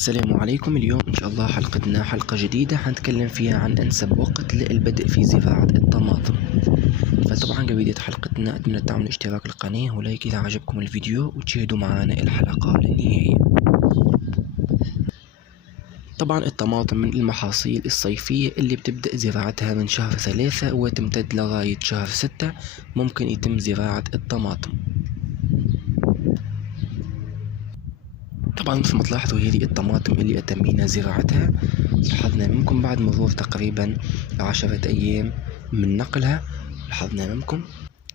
السلام عليكم. اليوم إن شاء الله حلقتنا حلقة جديدة حنتكلم فيها عن أنسب وقت للبدء في زراعة الطماطم. فطبعا قبل بداية حلقتنا أتمنى تعملوا اشتراك القناة ولايك إذا عجبكم الفيديو وتشاهدوا معنا الحلقة للنهاية. طبعا الطماطم من المحاصيل الصيفية اللي بتبدأ زراعتها من شهر 3 وتمتد لغاية شهر 6 ممكن يتم زراعة الطماطم. طبعا مثل ما تلاحظوا هذه الطماطم اللي أتمينا زراعتها لاحظنا منكم بعد مرور تقريبا 10 أيام من نقلها لاحظنا منكم.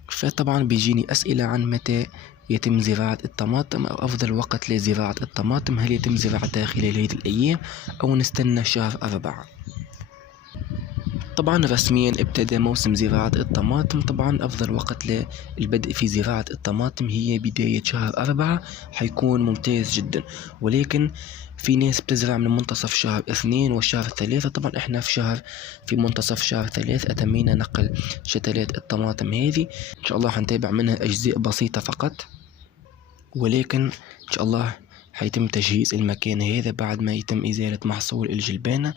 فطبعا بيجيني أسئلة عن متى يتم زراعة الطماطم أو أفضل وقت لزراعة الطماطم، هل يتم زراعتها خلال هذه الأيام أو نستنى شهر 4؟ طبعا رسميا ابتدى موسم زراعة الطماطم. طبعا أفضل وقت للبدء في زراعة الطماطم هي بداية شهر 4 حيكون ممتاز جدا، ولكن في ناس بتزرع من منتصف شهر 2 وشهر 3. طبعا احنا في منتصف شهر 3 أتمينا نقل شتلات الطماطم هذه. إن شاء الله حنتابع منها أجزاء بسيطة فقط، ولكن إن شاء الله حيتم تجهيز المكان هذا بعد ما يتم إزالة محصول الجلبانة.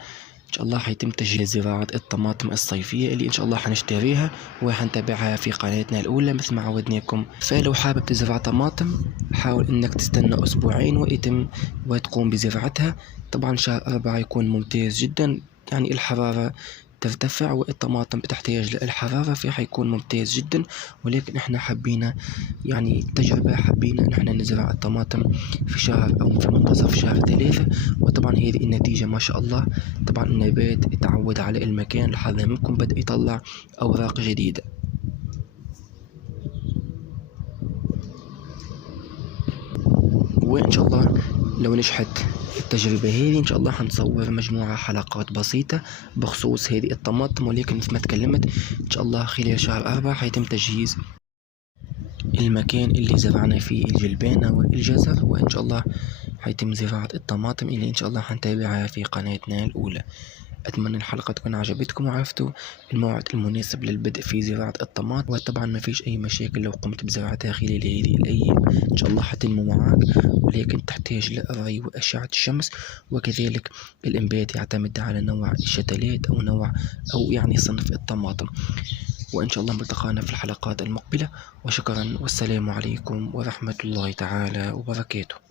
ان شاء الله حيتم تجهيز زراعة الطماطم الصيفية اللي ان شاء الله حنشتريها وحنتابعها في قناتنا الاولى مثل ما عودناكم. فلو حابب تزرع طماطم حاول انك تستنى اسبوعين وتقوم بزراعتها. طبعا شهر 4 يكون ممتاز جدا، يعني الحرارة ترتفع والطماطم تحتاج للحرارة فحيكون ممتاز جدا، ولكن احنا حبينا يعني تجربة، حبينا ان احنا نزرع الطماطم في شهر او في منتصف شهر 3 وطبعا هذه النتيجة ما شاء الله. طبعا النبات يتعود على المكان، لاحظنا منكم بدأ يطلع اوراق جديدة. وإن شاء الله لو نجحت التجربة هذه إن شاء الله حنصور مجموعة حلقات بسيطة بخصوص هذه الطماطم، ولكن مثل ما تكلمت إن شاء الله خلال شهر 4 حيتم تجهيز المكان اللي زرعنا فيه الجلبانة والجزر، وإن شاء الله حيتم زراعة الطماطم اللي إن شاء الله حنتابعها في قناتنا الأولى. أتمنى الحلقة تكون عجبتكم وعرفتوا الموعد المناسب للبدء في زراعة الطماطم، وطبعا ما فيش أي مشاكل لو قمت بزراعتها خلال هذه الأيام إن شاء الله حتنمو معاك، ولكن تحتاج للري وأشعة الشمس، وكذلك الإنبات يعتمد على نوع الشتلات أو يعني صنف الطماطم. وإن شاء الله ملتقانا في الحلقات المقبلة، وشكرا والسلام عليكم ورحمة الله تعالى وبركاته.